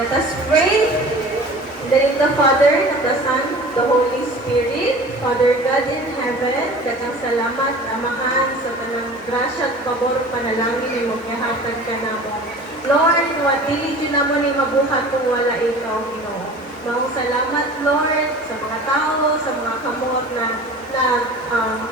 Let us pray. In the name of the Father, of the Son, of the Holy Spirit. Father God in heaven, daghang salamat, Amahan, sa tanang grasya at pabor panalangin mo kihatag ka namo. Lord, dili dyan naman ni mabuhat kung wala ikaw, Ginoo. Maong salamat, Lord, sa mga tao, sa mga kamot na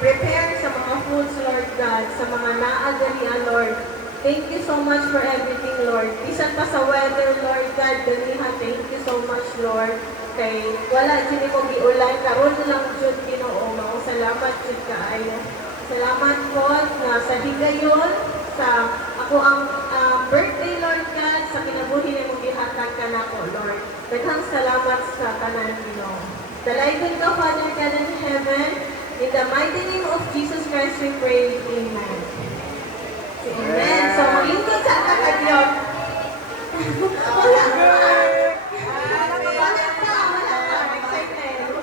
prepare sa mga foods, Lord God, sa mga naagalian, Lord. Thank you so much for everything, Lord. Bisan pa sa weather, Lord God, ganihan, thank you so much, Lord. Kay wala dyan ko giulan, karon lang dyan, Ginoo. Maong salamat dyan kaayo. Salamat po na sa higayon, sa ako ang birthday, Lord God, sa kinabuhi na mong gihatag ka na po, Lord. Daghang salamat sa tanan, Ginoo. Dalayan ka, Father God in heaven. In the mighty name of Jesus Christ we pray. Amen. Amen. So, maglingkod sa kakadyo. Wala ka.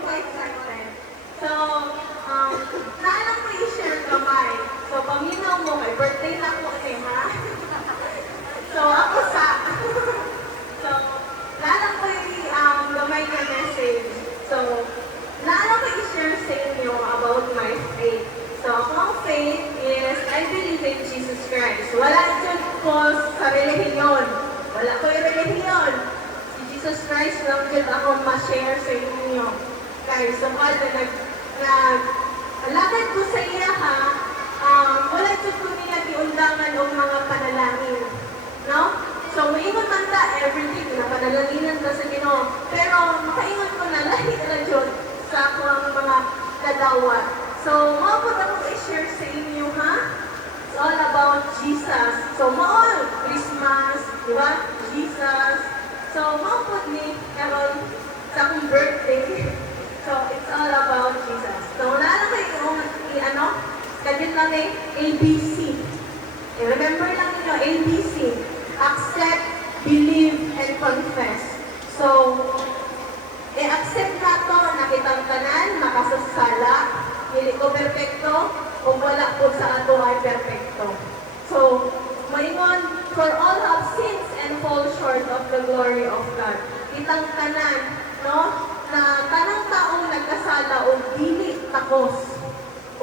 Excited. So, naalang mo i-share kamay. So, paminaw mo kay birthday na po ha? So, ako sa... So, naalang ko gamay na message. So, naalang ko i-share sa inyo about my faith. So, akong faith is, I believe in Jesus Christ. Wala dyan ko sa relihiyon. Wala ko yung relihiyon. Si Jesus Christ lang dyan ako ma-share sa inyo. Kaya sa alagad ko sa iya ha, wala dyan ko nila diundangan o mga panalangin. No? So, maingon man ta, everyday, pinapanalaginan ta sa Ginoo. Pero, makaingon ko na lahi na dyan sa akong mga kadawat. So, maapot ako i-share sa inyo, ha? It's all about Jesus. So, maol, Christmas, di ba? Jesus. So, maapot ni karon sa akong birthday. So, it's all about Jesus. So, naalala ko yung kadyan lang eh, ABC. Remember lang niyo, ABC. Accept, believe, and confess. So, accept na to, nakitang tanan, makasasala, hindi ko perfecto, o wala po sa ato ay perfecto. So, maingon, for all have sinned and fall short of the glory of God. Kitang tanan, no? Na tanang taong nagkasala o dili takos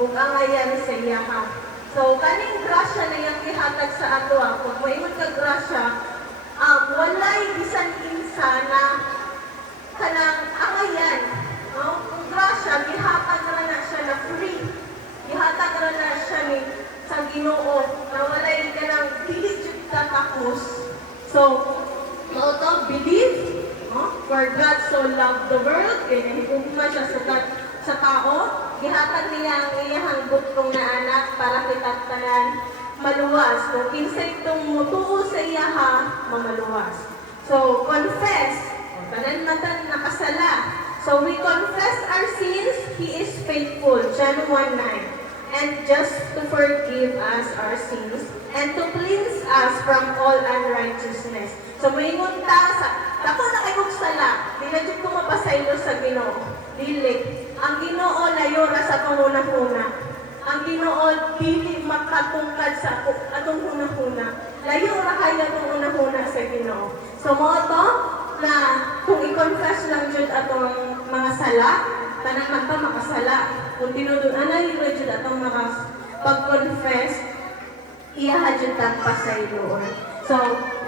o angayan sa iya ha. So, kaning grasya na yung ihatag sa ato kung maingon ka grasya, walay bisan insa na kanang angayan. No? Kung grasya, gihatag na siya na free. Gihatag na siya ni sa Ginoo na walay ka ng dili jud ka takos. So, mao to believe, no? For God so loved the world, kaya nahigugma siya sa tao, gihatag niya ang iyang butong na anak para kitagtanan maluwas. Kung kinsay itong mutuo sa iya ha, mamaluwas. So, confess. Tanan matan nakasala. So, we confess our sins. He is faithful. John 1:9. And just to forgive us our sins and to cleanse us from all unrighteousness. So, maingon ta sa ako na kayo sala. Dili jud ko mapasaylo sa Ginoo. Dili. Ang Ginoo layora sa panguna-una. Ang Ginoo dili makatungkad sa atong una-una. Layo ra kayo atong una-una sa Ginoo. So, mo to na kung i-confess lang jud atong mga sala, tanang man ta makasala. Kung tinudun-anan nila jud atong mga pag-confess, iya jud tang pasayloon. So,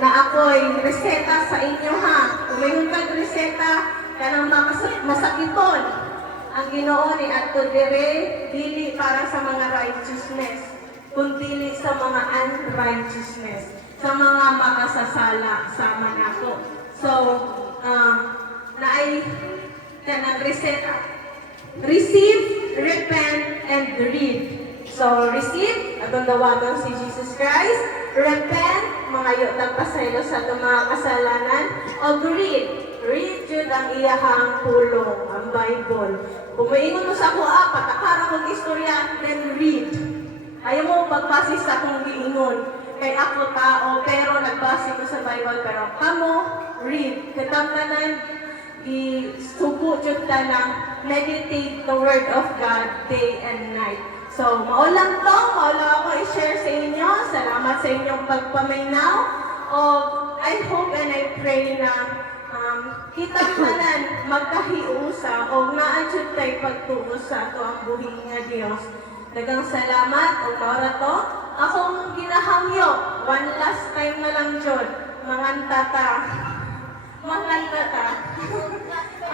na ako'y reseta sa inyo ha. Kung mayroon kang reseta, kanang masakiton. Ang Ginoo ni ato dire dili para sa mga righteousness, kundi sa mga unrighteousness, sa mga makasasala sama nako. So, naay kanang reseta. Receive, repent, and read. So, receive, atong dawaton si Jesus Christ. Repent, mga yutang pasaylo sa itong mga kasalanan. O read. Read yun ang iyahang pulong, ang Bible. Kung maingon mo sa kuha, patakara kong istorya, then read. Ayaw mo magbase sa akong giingon. Kay ako tao, pero nagbase ko sa Bible. Pero kamo, read. Katamtanan, isubo jud ta na meditate the Word of God day and night. So, maulang ako i-share sa inyo. Salamat sa inyong pagpaminaw. O, I hope and I pray na kita tanan magkahiusa o naadjud tay pagtuo sa ato ang buhi nga Dios. Dagang salamat o para to. Akong ginahamyo, one last time na lang jud, manganta ta. Manganta ta.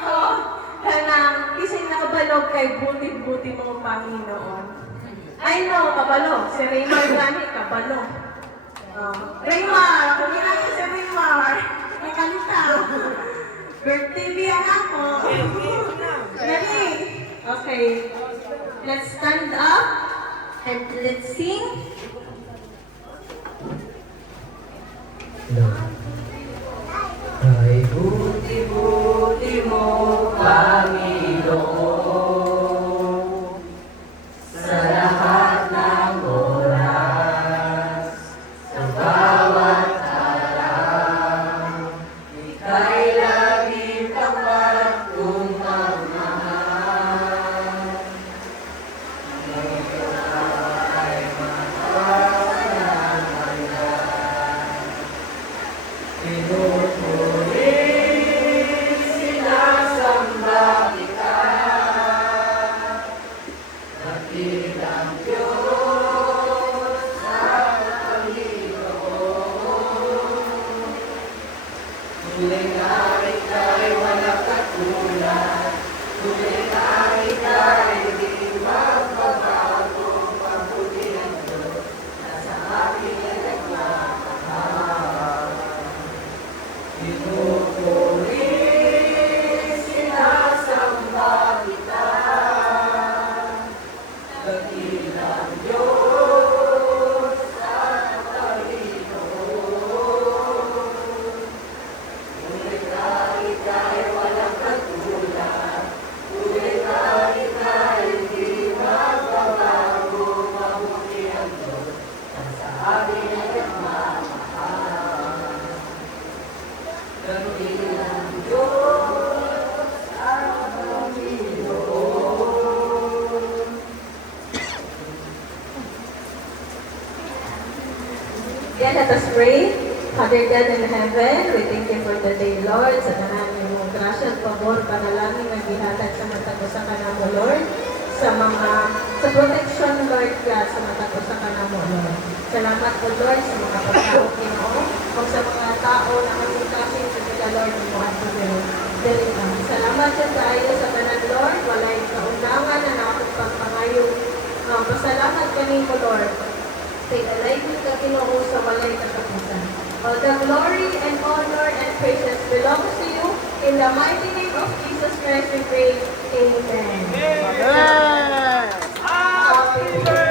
Oh, kanang kising nakabalog kay buti-buti mo Panginoon. I know, kabalo. Si Raymar gani, kabalo. Raymar, kung ginagawa si Raymar, may kanita. Birthday biya nga ako. Dali. Okay. Let's stand up and let's sing. Ay buti-buti mo, Panginoon, sa lahat ng oras, sa bawat araw, ika'y lagi tapat kong magmahal. Ikaw ay mapapanalangan. Pinupuri, sinasamba kita, dakilang Diyos sa Panginoon. Tuloy na ika'y walang katulad, tuloy na ika'y di magbabago, mabuti ang Diyos na sa akin ay nagmamahal. Pinupuri, sinasamba kita, dakilang Diyos sa Panginoon. Ngunit na ika'y walang katulad, ngunit na ika'y di magbabago, mabuti ang Diyos na sa akin ay nagmamahal. Dakilang Diyos ang Panginoon. Yeah, let us pray. Father God in heaven, we thank you for the day, Lord. Sa tanan mo, grasya at pabor, panalangin na gihatag sa matag sa kanamo, Lord. Sa protection, Lord God, sa matag sa kanamo, Lord. Salamat po, Lord, sa mga pagkaon Ginoo, o sa mga tao na magkakasin sa sila, Lord, mo at salamat sa tayo sa tanan, Lord. Walay kaundangan na nakapagpangayo. Pasalamat kami mo, Lord. Say, alay mo ka Ginoo sa walay katapusan. All the glory and honor and praises belongs to you. In the mighty name of Jesus Christ we pray. Amen. Happy birthday!